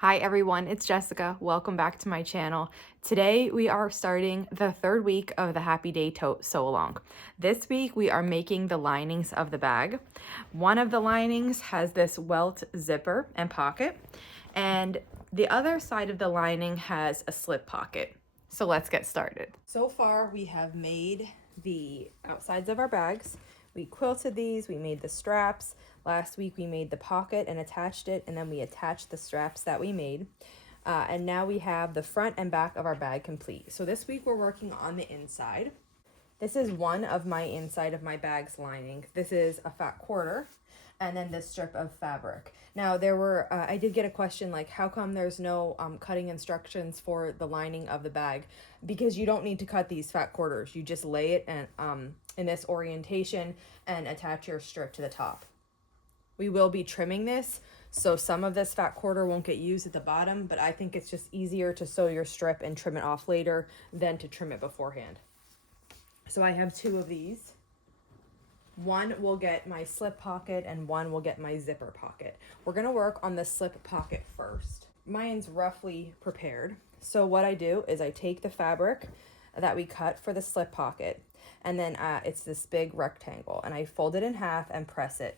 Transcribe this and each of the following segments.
Hi everyone, it's Jessica. Welcome back to my channel. Today we are starting the third week of the Happy Day Tote Sew Along. This week we are making the linings of the bag. One of the linings has this welt zipper and pocket, and the other side of the lining has a slip pocket. So let's get started. So far we have made the outsides of our bags. We quilted these, we made the straps. Last week we made the pocket and attached it, and then we attached the straps that we made. And now we have the front and back of our bag complete. So this week we're working on the inside. This is one of my inside of my bag's lining. This is a fat quarter, and then this strip of fabric. Now I did get a question like, how come there's no cutting instructions for the lining of the bag? Because you don't need to cut these fat quarters. You just lay it and in this orientation and attach your strip to the top. We will be trimming this, so some of this fat quarter won't get used at the bottom, but I think it's just easier to sew your strip and trim it off later than to trim it beforehand. So I have two of these. One will get my slip pocket and one will get my zipper pocket. We're gonna work on the slip pocket first. Mine's roughly prepared. So what I do is I take the fabric that we cut for the slip pocket, and then it's this big rectangle, and I fold it in half and press it.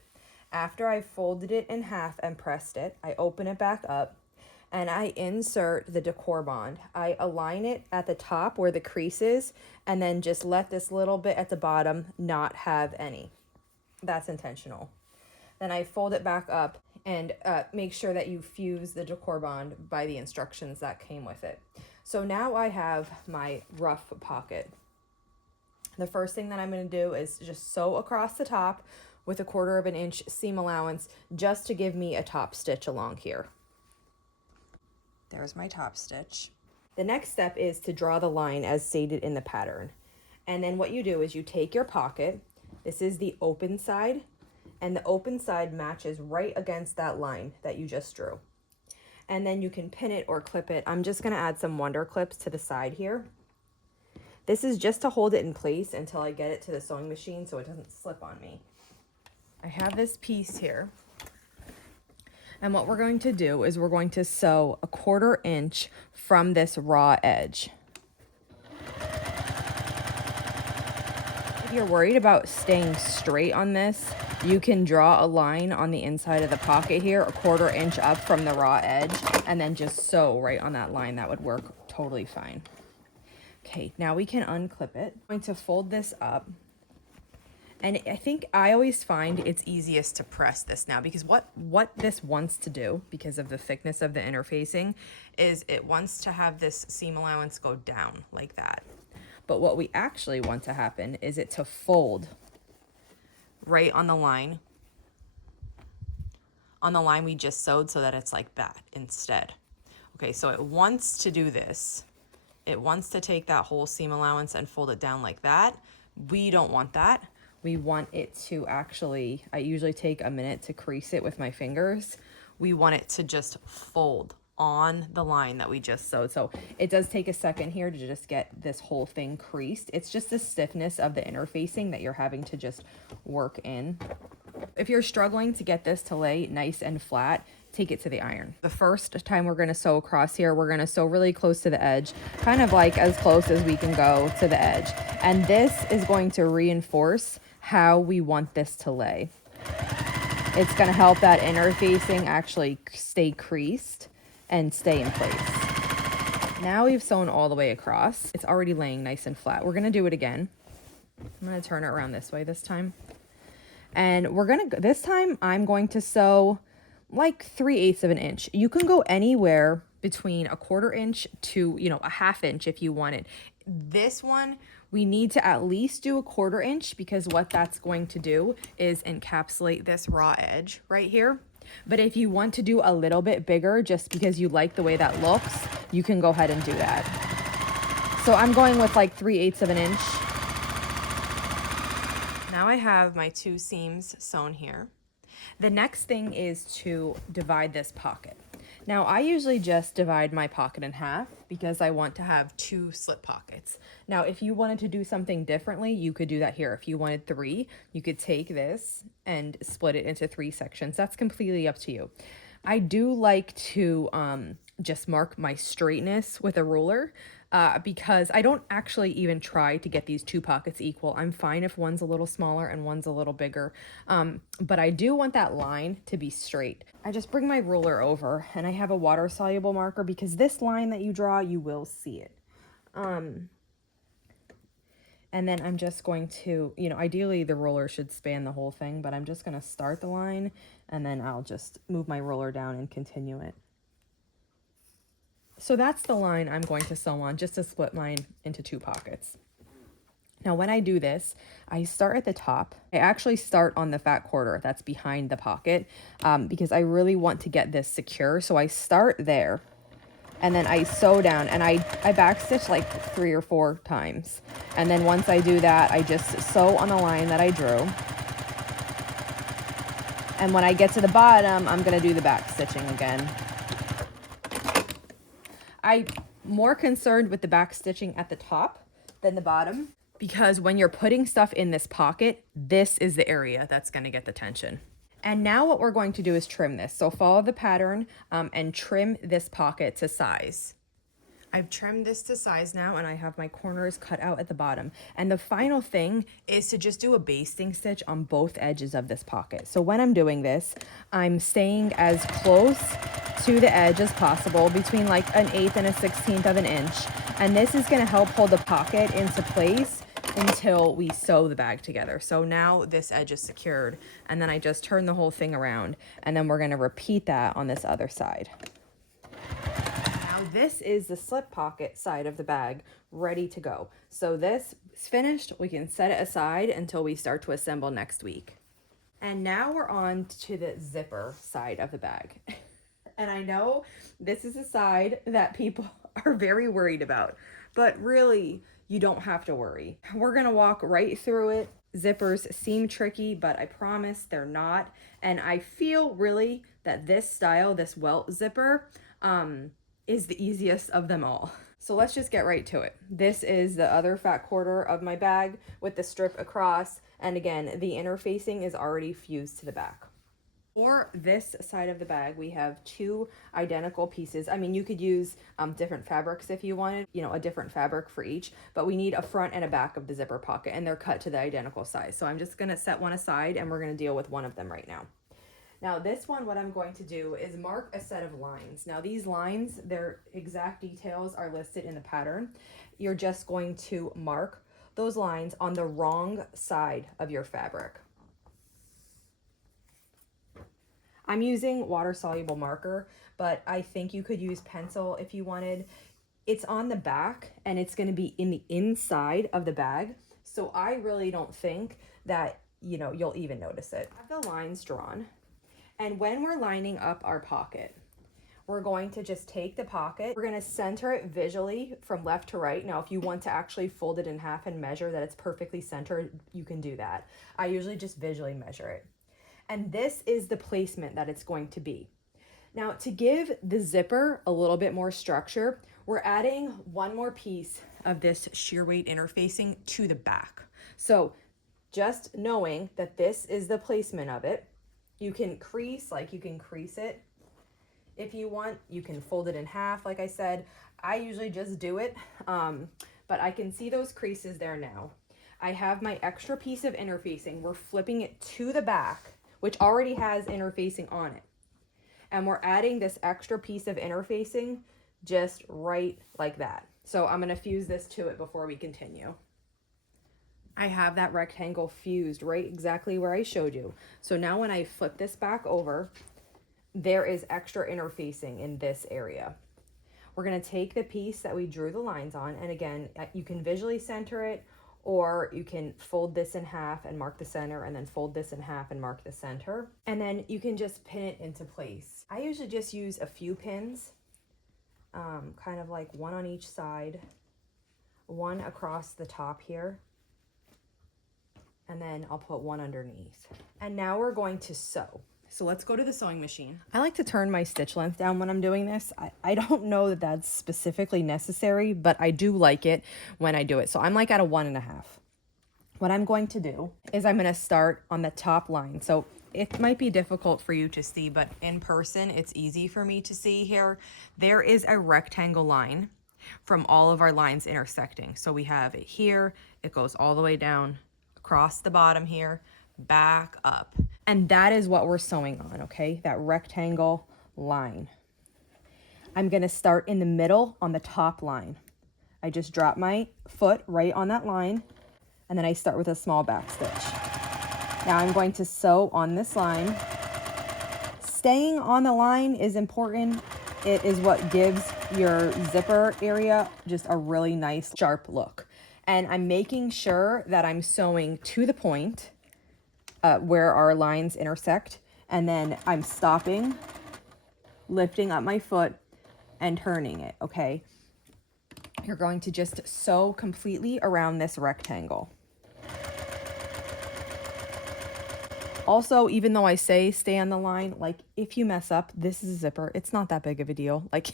After I folded it in half and pressed it, I open it back up and I insert the decor bond. I align it at the top where the crease is, and then just let this little bit at the bottom not have any. That's intentional. Then I fold it back up and make sure that you fuse the decor bond by the instructions that came with it. So now I have my rough pocket. The first thing that I'm going to do is just sew across the top with a 1/4 of an inch seam allowance, just to give me a top stitch along here. There's my top stitch. The next step is to draw the line as stated in the pattern. And then what you do is you take your pocket, this is the open side, and the open side matches right against that line that you just drew. And then you can pin it or clip it. I'm just gonna add some wonder clips to the side here. This is just to hold it in place until I get it to the sewing machine so it doesn't slip on me. I have this piece here, and what we're going to do is we're going to sew a 1/4 inch from this raw edge. If you're worried about staying straight on this, you can draw a line on the inside of the pocket here, a 1/4 inch up from the raw edge, and then just sew right on that line. That would work totally fine. Okay, now we can unclip it. I'm going to fold this up. And I think I always find it's easiest to press this now, because what this wants to do, because of the thickness of the interfacing, is it wants to have this seam allowance go down like that. But what we actually want to happen is it to fold right on the line we just sewed, so that it's like that instead. Okay, so it wants to do this. It wants to take that whole seam allowance and fold it down like that. We don't want that. We want it to actually, I usually take a minute to crease it with my fingers. We want it to just fold on the line that we just sewed. So it does take a second here to just get this whole thing creased. It's just the stiffness of the interfacing that you're having to just work in. If you're struggling to get this to lay nice and flat, take it to the iron. The first time we're gonna sew across here, we're gonna sew really close to the edge, kind of like as close as we can go to the edge. And this is going to reinforce how we want this to lay. It's gonna help that interfacing actually stay creased and stay in place. Now we've sewn all the way across. It's already laying nice and flat. We're gonna do it again. I'm gonna turn it around this way this time. And this time I'm going to sew like 3/8 of an inch. You can go anywhere between a 1/4 inch to, a 1/2 inch if you want it. This one, we need to at least do a 1/4 inch, because what that's going to do is encapsulate this raw edge right here. But if you want to do a little bit bigger, just because you like the way that looks, you can go ahead and do that. So I'm going with like 3/8 of an inch. Now I have my 2 seams sewn here. The next thing is to divide this pocket. Now I usually just divide my pocket in half because I want to have 2 slip pockets. Now if you wanted to do something differently, you could do that here. If you wanted 3, you could take this and split it into 3 sections. That's completely up to you. I do like to just mark my straightness with a ruler because I don't actually even try to get these two pockets equal. I'm fine if one's a little smaller and one's a little bigger, but I do want that line to be straight. I just bring my ruler over and I have a water-soluble marker because this line that you draw, you will see it. And then I'm just going to, ideally the ruler should span the whole thing, but I'm just going to start the line and then I'll just move my ruler down and continue it. So that's the line I'm going to sew on just to split mine into two pockets. Now when I do this, I start at the top. I actually start on the fat quarter that's behind the pocket because I really want to get this secure. So I start there and then I sew down and I backstitch like 3 or 4 times. And then once I do that, I just sew on the line that I drew. And when I get to the bottom, I'm gonna do the backstitching again. I'm more concerned with the backstitching at the top than the bottom because when you're putting stuff in this pocket, this is the area that's gonna get the tension. And now what we're going to do is trim this. So follow the pattern and trim this pocket to size. I've trimmed this to size now and I have my corners cut out at the bottom. And the final thing is to just do a basting stitch on both edges of this pocket. So when I'm doing this, I'm staying as close to the edge as possible, between like 1/8 and 1/16 of an inch. And this is gonna help hold the pocket into place until we sew the bag together. So now this edge is secured and then I just turn the whole thing around and then we're gonna repeat that on this other side. Now this is the slip pocket side of the bag ready to go. So this is finished. We can set it aside until we start to assemble next week. And now we're on to the zipper side of the bag. And I know this is a side that people are very worried about, but really you don't have to worry. We're gonna walk right through it. Zippers seem tricky, but I promise they're not. And I feel really that this style, this welt zipper, is the easiest of them all. So let's just get right to it. This is the other fat quarter of my bag with the strip across. And again, the interfacing is already fused to the back. For this side of the bag, we have 2 identical pieces. I mean, you could use different fabrics if you wanted, a different fabric for each, but we need a front and a back of the zipper pocket and they're cut to the identical size. So I'm just gonna set one aside and we're gonna deal with one of them right now. Now this one, what I'm going to do is mark a set of lines. Now these lines, their exact details are listed in the pattern. You're just going to mark those lines on the wrong side of your fabric. I'm using water-soluble marker, but I think you could use pencil if you wanted. It's on the back and it's gonna be in the inside of the bag. So I really don't think that, you'll even notice it. I have the lines drawn. And when we're lining up our pocket, we're going to just take the pocket. We're gonna center it visually from left to right. Now, if you want to actually fold it in half and measure that it's perfectly centered, you can do that. I usually just visually measure it. And this is the placement that it's going to be. Now, to give the zipper a little bit more structure, we're adding one more piece of this shear weight interfacing to the back. So just knowing that this is the placement of it, you can crease it. If you want, you can fold it in half. Like I said, I usually just do it, but I can see those creases there now. I have my extra piece of interfacing. We're flipping it to the back, which already has interfacing on it. And we're adding this extra piece of interfacing just right like that. So I'm gonna fuse this to it before we continue. I have that rectangle fused right exactly where I showed you. So now when I flip this back over, there is extra interfacing in this area. We're gonna take the piece that we drew the lines on, and again, you can visually center it, or you can fold this in half and mark the center, and then fold this in half and mark the center. And then you can just pin it into place. I usually just use a few pins, kind of like one on each side, one across the top here, and then I'll put one underneath. And now we're going to sew. So let's go to the sewing machine. I like to turn my stitch length down when I'm doing this. I don't know that that's specifically necessary, but I do like it when I do it. So I'm like at a 1.5. What I'm going to do is I'm gonna start on the top line. So it might be difficult for you to see, but in person, it's easy for me to see here. There is a rectangle line from all of our lines intersecting. So we have it here, it goes all the way down across the bottom here, back up. And that is what we're sewing on, okay? That rectangle line. I'm gonna start in the middle on the top line. I just drop my foot right on that line, and then I start with a small back stitch. Now I'm going to sew on this line. Staying on the line is important. It is what gives your zipper area just a really nice sharp look. And I'm making sure that I'm sewing to the point where our lines intersect, and then I'm stopping, lifting up my foot, and turning it, okay? You're going to just sew completely around this rectangle. Also, even though I say stay on the line, like if you mess up, this is a zipper. It's not that big of a deal. Like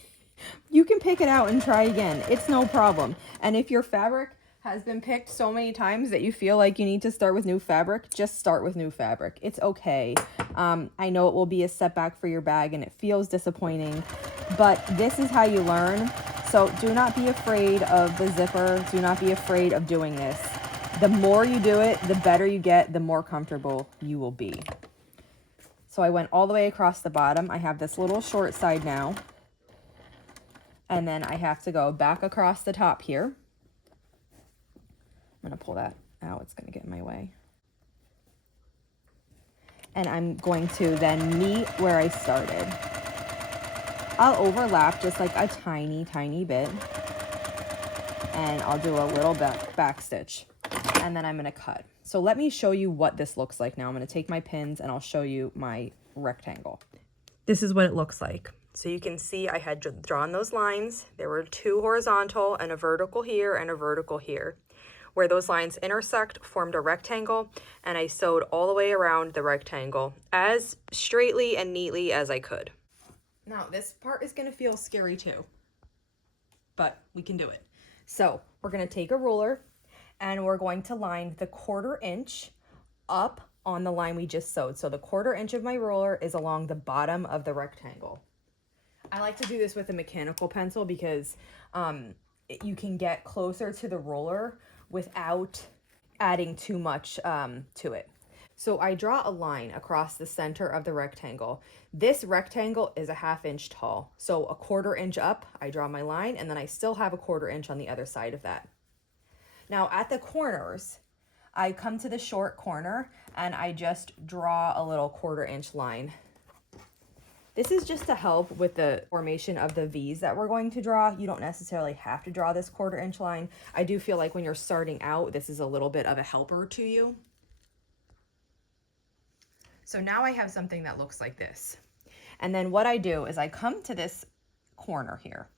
you can pick it out and try again. It's no problem. And if your fabric has been picked so many times that you feel like you need to start with new fabric, just start with new fabric. It's okay. I know it will be a setback for your bag and it feels disappointing, but this is how you learn. So do not be afraid of the zipper. Do not be afraid of doing this. The more you do it, the better you get, the more comfortable you will be. So I went all the way across the bottom. I have this little short side now. And then I have to go back across the top here. I'm gonna pull that out, it's gonna get in my way. And I'm going to then meet where I started. I'll overlap just like a tiny, tiny bit. And I'll do a little back stitch. And then I'm gonna cut. So let me show you what this looks like now. I'm gonna take my pins and I'll show you my rectangle. This is what it looks like. So you can see I had drawn those lines. There were two horizontal and a vertical here and a vertical here. Where those lines intersect formed a rectangle, and I sewed all the way around the rectangle as straightly and neatly as I could. Now this part is gonna feel scary too, but we can do it. So we're gonna take a ruler and we're going to line the 1/4 inch up on the line we just sewed. So the 1/4 inch of my ruler is along the bottom of the rectangle. I like to do this with a mechanical pencil because you can get closer to the ruler without adding too much to it. So I draw a line across the center of the rectangle. This rectangle is a 1/2 inch tall. So a 1/4 inch up, I draw my line, and then I still have a 1/4 inch on the other side of that. Now at the corners, I come to the short corner and I just draw a little 1/4 inch line. This is just to help with the formation of the V's that we're going to draw. You don't necessarily have to draw this 1/4 inch line. I do feel like when you're starting out, this is a little bit of a helper to you. So now I have something that looks like this. And then what I do is I come to this corner here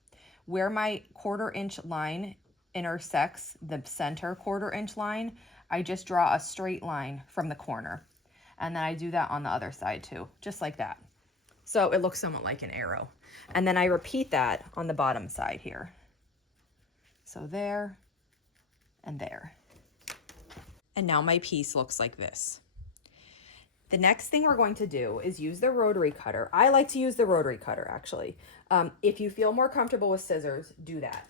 where my 1/4 inch line intersects the center 1/4 inch line. I just draw a straight line from the corner. And then I do that on the other side too, just like that. So it looks somewhat like an arrow. And then I repeat that on the bottom side here. So there and there. And now my piece looks like this. The next thing we're going to do is use the rotary cutter. I like to use the rotary cutter actually. If you feel more comfortable with scissors, do that.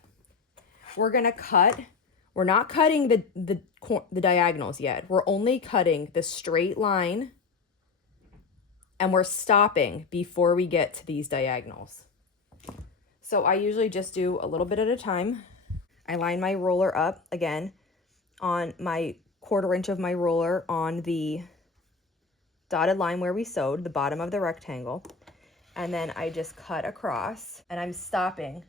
We're gonna cut, we're not cutting the diagonals yet. We're only cutting the straight line, and we're stopping before we get to these diagonals. So I usually just do a little bit at a time. I line my ruler up again on my 1/4 inch of my ruler on the dotted line where we sewed, the bottom of the rectangle. And then I just cut across, and I'm stopping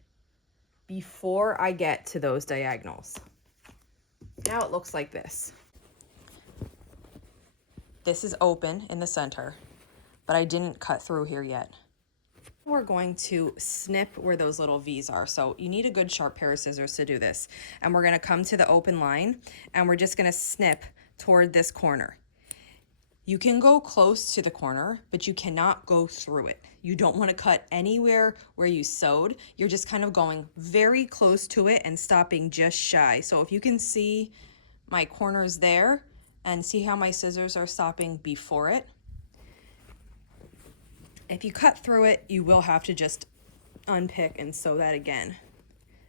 before I get to those diagonals. Now it looks like this. This is open in the center, but I didn't cut through here yet. We're going to snip where those little V's are. So you need a good sharp pair of scissors to do this. And we're gonna come to the open line, and we're just gonna snip toward this corner. You can go close to the corner, but you cannot go through it. You don't want to cut anywhere where you sewed. You're just kind of going very close to it and stopping just shy. So if you can see my corners there and see how my scissors are stopping before it, If you cut through it, you will have to just unpick and sew that again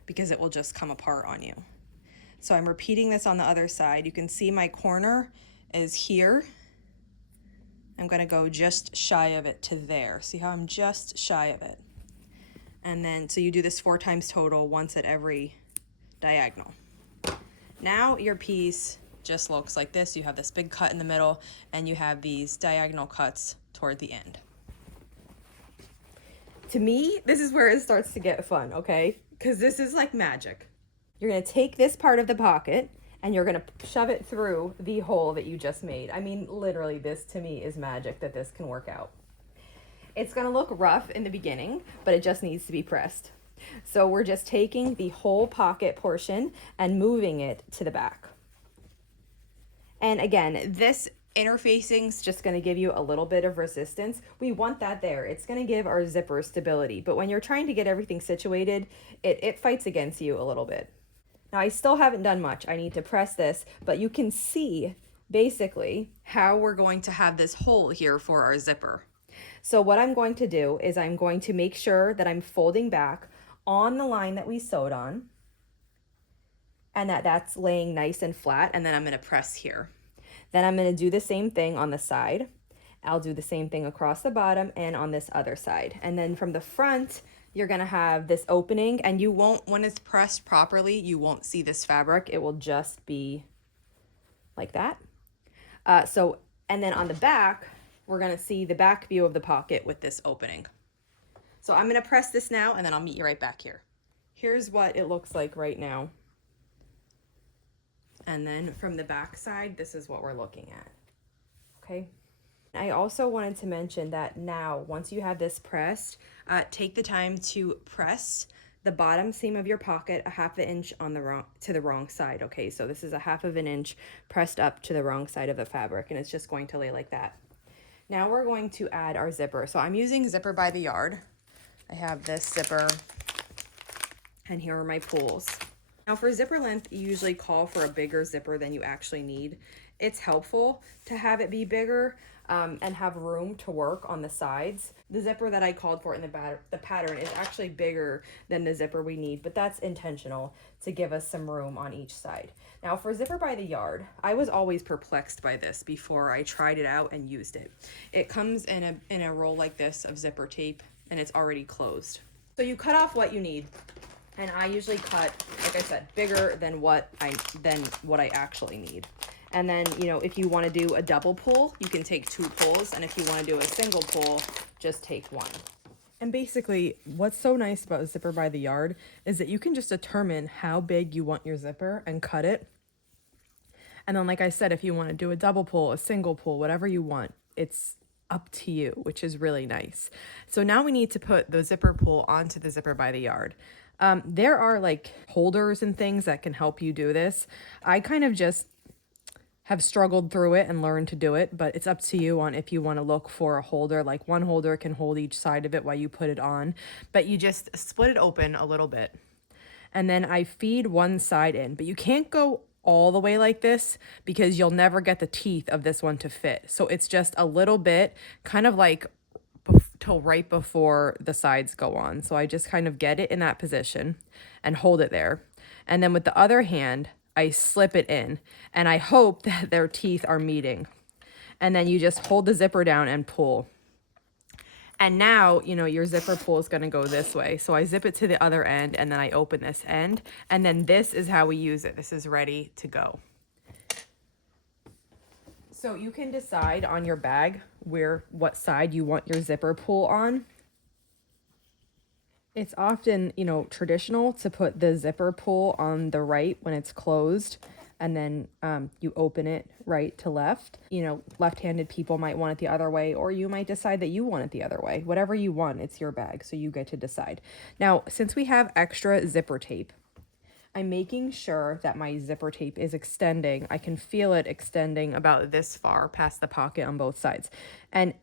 because it will just come apart on you. So I'm repeating this on the other side. You can see my corner is here. I'm gonna go just shy of it to there. See how I'm just shy of it? And then, so you do this 4 times total, once at every diagonal. Now your piece just looks like this. You have this big cut in the middle and you have these diagonal cuts toward the end. To me, this is where it starts to get fun, okay? Because this is like magic. You're gonna take this part of the pocket and you're gonna shove it through the hole that you just made. I mean, literally, this to me is magic that this can work out. It's gonna look rough in the beginning, but it just needs to be pressed. So we're just taking the whole pocket portion and moving it to the back. And again, this interfacing is just going to give you a little bit of resistance. We want that there. It's going to give our zipper stability. But when you're trying to get everything situated, it fights against you a little bit. Now, I still haven't done much. I need to press this, but you can see basically how we're going to have this hole here for our zipper. So what I'm going to do is I'm going to make sure that I'm folding back on the line that we sewed on and that's laying nice and flat, and then I'm going to press here. Then I'm going to do the same thing on the side. I'll do the same thing across the bottom and on this other side. And then from the front, you're going to have this opening, and you won't, when it's pressed properly, you won't see this fabric. It will just be like that. And then on the back, we're going to see the back view of the pocket with this opening. So I'm going to press this now, and then I'll meet you right back here. Here's what it looks like right now. And then from the back side, this is what we're looking at. Okay. I also wanted to mention that now, once you have this pressed, take the time to press the bottom seam of your pocket 1/2 inch on to the wrong side. Okay, so this is 1/2 inch pressed up to the wrong side of the fabric, and it's just going to lay like that. Now we're going to add our zipper. So I'm using Zipper by the Yard. I have this zipper, and here are my pulls. Now for zipper length, you usually call for a bigger zipper than you actually need. It's helpful to have it be bigger and have room to work on the sides. The zipper that I called for in the pattern is actually bigger than the zipper we need, but that's intentional to give us some room on each side. Now for Zipper by the Yard, I was always perplexed by this before I tried it out and used it. It comes in a roll like this of zipper tape, and it's already closed. So you cut off what you need. And I usually cut, like I said, bigger than what I actually need. And then, you know, if you want to do a double pull, you can take 2 pulls. And if you want to do a single pull, just take 1. And basically, what's so nice about Zipper by the Yard is that you can just determine how big you want your zipper and cut it. And then, like I said, if you want to do a double pull, a single pull, whatever you want, it's up to you, which is really nice. So now we need to put the zipper pull onto the Zipper by the Yard. There are like holders and things that can help you do this. I kind of just have struggled through it and learned to do it, but it's up to you on if you want to look for a holder. Like one holder can hold each side of it while you put it on, but you just split it open a little bit. And then I feed one side in, but you can't go all the way like this because you'll never get the teeth of this one to fit. So it's just a little bit, kind of like till right before the sides go on. So I just kind of get it in that position and hold it there. And then with the other hand, I slip it in, and I hope that their teeth are meeting. And then you just hold the zipper down and pull. And now, you know, your zipper pull is going to go this way. So I zip it to the other end, and then I open this end. And then this is how we use it. This is ready to go. So you can decide on your bag what side you want your zipper pull on. It's often, you know, traditional to put the zipper pull on the right when it's closed, and then you open it right to left. You know, left-handed people might want it the other way, or you might decide that you want it the other way. Whatever you want, it's your bag, so you get to decide. Now, since we have extra zipper tape, I'm making sure that my zipper tape is extending. I can feel it extending about this far past the pocket on both sides. And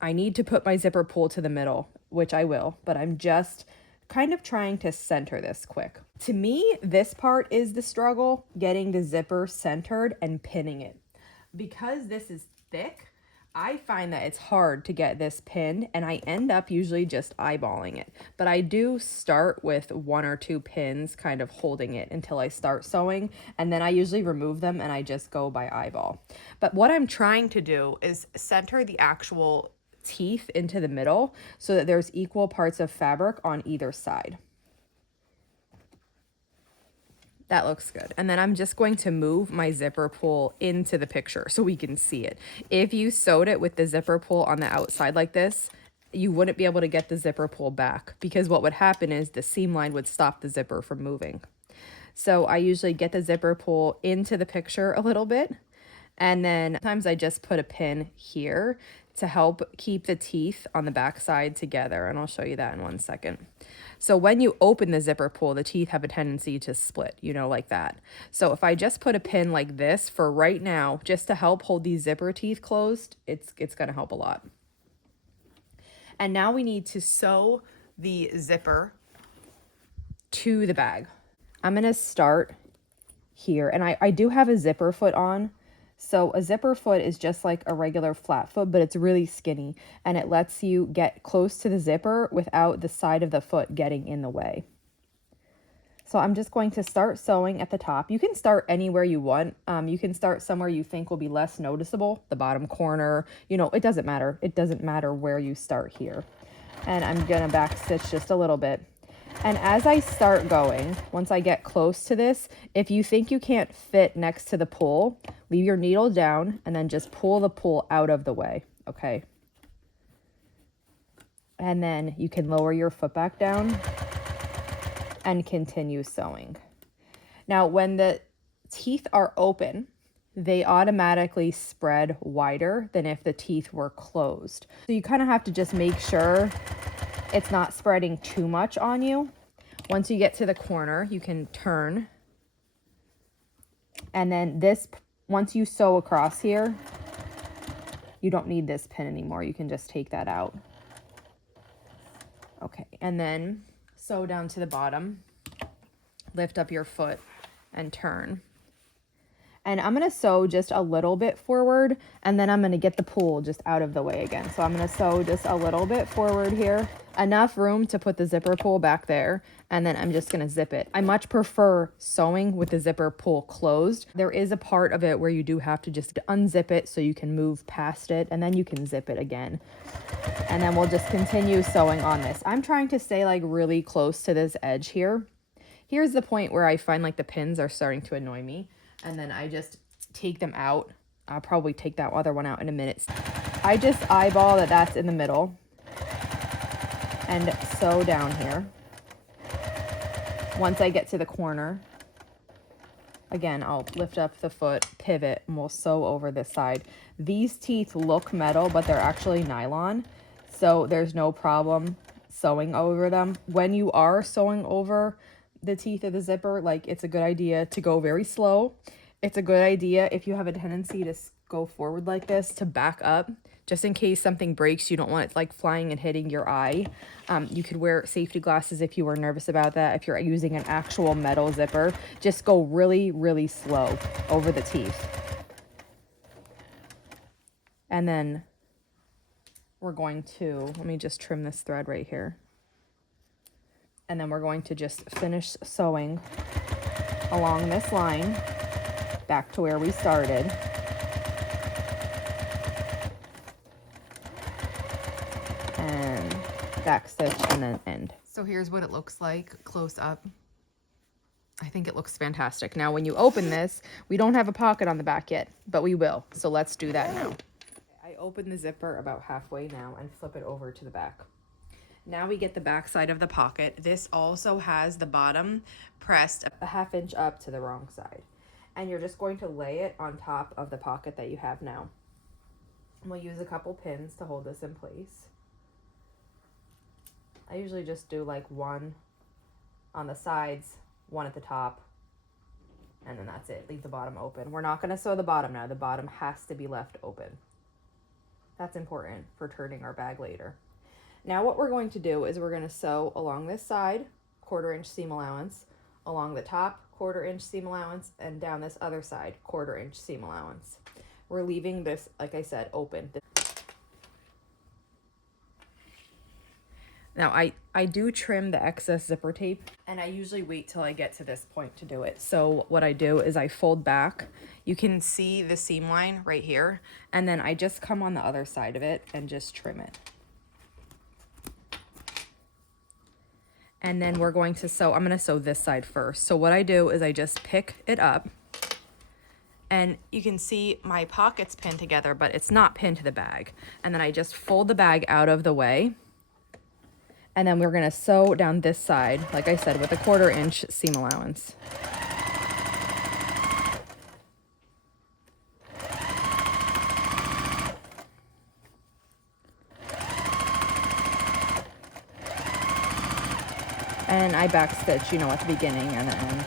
I need to put my zipper pull to the middle, which I will, but I'm just kind of trying to center this quick. To me, this part is the struggle, getting the zipper centered and pinning it. Because this is thick, I find that it's hard to get this pinned, and I end up usually just eyeballing it. But I do start with 1 or 2 pins kind of holding it until I start sewing, and then I usually remove them and I just go by eyeball. But what I'm trying to do is center the actual teeth into the middle so that there's equal parts of fabric on either side. That looks good. And then I'm just going to move my zipper pull into the picture so we can see it. If you sewed it with the zipper pull on the outside like this, you wouldn't be able to get the zipper pull back, because what would happen is the seam line would stop the zipper from moving. So I usually get the zipper pull into the picture a little bit, and then sometimes I just put a pin here to help keep the teeth on the back side together, and I'll show you that in 1 second. So when you open the zipper pull, the teeth have a tendency to split, you know, like that. So if I just put a pin like this for right now, just to help hold these zipper teeth closed, it's going to help a lot. And now we need to sew the zipper to the bag. I'm going to start here, and I do have a zipper foot on. So a zipper foot is just like a regular flat foot, but it's really skinny, and it lets you get close to the zipper without the side of the foot getting in the way. So I'm just going to start sewing at the top. You can start anywhere you want. You can start somewhere you think will be less noticeable, the bottom corner, you know, it doesn't matter. It doesn't matter where you start here. And I'm gonna back stitch just a little bit. And as I start going, once I get close to this, if you think you can't fit next to the pull, leave your needle down and then just pull the pull out of the way, okay? And then you can lower your foot back down and continue sewing. Now, when the teeth are open, they automatically spread wider than if the teeth were closed. So you kind of have to just make sure it's not spreading too much on you. Once you get to the corner, you can turn. And then this, once you sew across here, you don't need this pin anymore. You can just take that out. Okay, and then sew down to the bottom, lift up your foot and turn. And I'm going to sew just a little bit forward, and then I'm going to get the pull just out of the way again. So I'm going to sew just a little bit forward here, enough room to put the zipper pull back there, and then I'm just going to zip it. I much prefer sewing with the zipper pull closed. There is a part of it where you do have to just unzip it so you can move past it, and then you can zip it again. And then we'll just continue sewing on this. I'm trying to stay like really close to this edge here. Here's the point where I find like the pins are starting to annoy me. And then I just take them out. I'll probably take that other one out in a minute. I just eyeball that that's in the middle and sew down here. Once I get to the corner, again, I'll lift up the foot, pivot, and we'll sew over this side. These teeth look metal, but they're actually nylon, so there's no problem sewing over them. When you are sewing over the teeth of the zipper, like, it's a good idea to go very slow. It's a good idea, if you have a tendency to go forward like this, to back up just in case something breaks. You don't want it like flying and hitting your eye. You could wear safety glasses if you were nervous about that. If you're using an actual metal zipper, just go really, really slow over the teeth. And then we're going to, let me just trim this thread right here. And then we're going to just finish sewing along this line back to where we started. And backstitch and then end. So here's what it looks like close up. I think it looks fantastic. Now when you open this, we don't have a pocket on the back yet, but we will. So let's do that now. I open the zipper about halfway now and flip it over to the back. Now we get the back side of the pocket. This also has the bottom pressed a ½ inch up to the wrong side. And you're just going to lay it on top of the pocket that you have now. And we'll use a couple pins to hold this in place. I usually just do like one on the sides, one at the top, and then that's it. Leave the bottom open. We're not going to sew the bottom now. The bottom has to be left open. That's important for turning our bag later. Now what we're going to do is we're going to sew along this side, 1/4 inch seam allowance, along the top, 1/4 inch seam allowance, and down this other side, 1/4 inch seam allowance. We're leaving this, like I said, open. Now I do trim the excess zipper tape, and I usually wait till I get to this point to do it. So what I do is I fold back. You can see the seam line right here, and then I just come on the other side of it and just trim it. And then we're going to sew, I'm going to sew this side first. So what I do is I just pick it up, and you can see my pocket's pinned together, but it's not pinned to the bag. And then I just fold the bag out of the way. And then we're gonna sew down this side, like I said, with a 1/4 inch seam allowance. And I backstitch, you know, at the beginning and the end.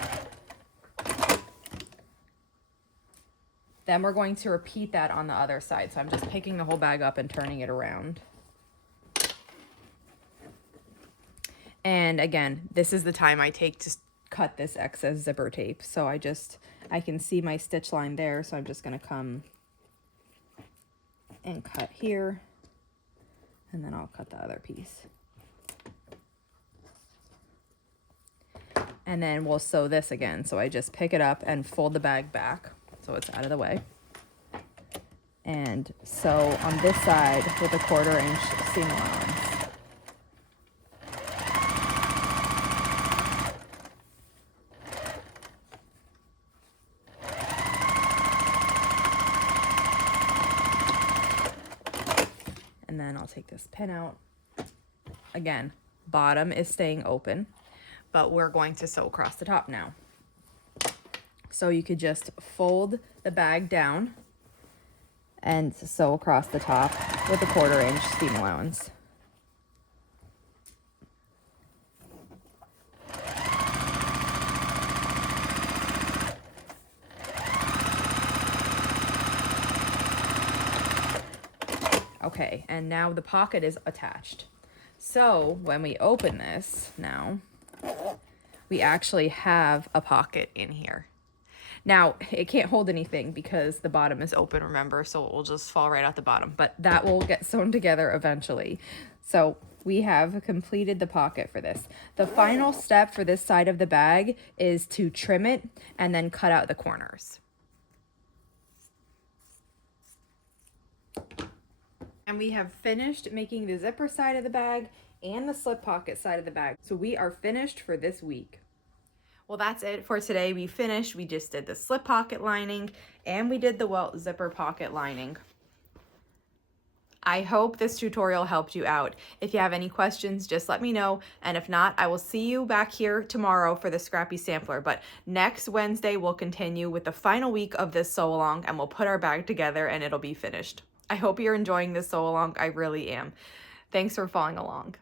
Then we're going to repeat that on the other side. So I'm just picking the whole bag up and turning it around. And again, this is the time I take to cut this excess zipper tape. So I can see my stitch line there. So I'm just going to come and cut here. And then I'll cut the other piece. And then we'll sew this again. So I just pick it up and fold the bag back so it's out of the way. And sew on this side with a 1/4 inch seam allowance. And then I'll take this pin out. Again, bottom is staying open, but we're going to sew across the top now. So you could just fold the bag down and sew across the top with a 1/4 inch seam allowance. Okay, and now the pocket is attached. So when we open this now, we actually have a pocket in here. Now, it can't hold anything because the bottom is open, remember, so it will just fall right out the bottom, but that will get sewn together eventually. So we have completed the pocket for this. The final step for this side of the bag is to trim it and then cut out the corners. And we have finished making the zipper side of the bag and the slip pocket side of the bag. So we are finished for this week. Well, that's it for today. We finished. We just did the slip pocket lining and we did the welt zipper pocket lining. I hope this tutorial helped you out. If you have any questions, just let me know. And if not, I will see you back here tomorrow for the scrappy sampler. But next Wednesday, we'll continue with the final week of this sew along and we'll put our bag together and it'll be finished. I hope you're enjoying this sew along. I really am. Thanks for following along.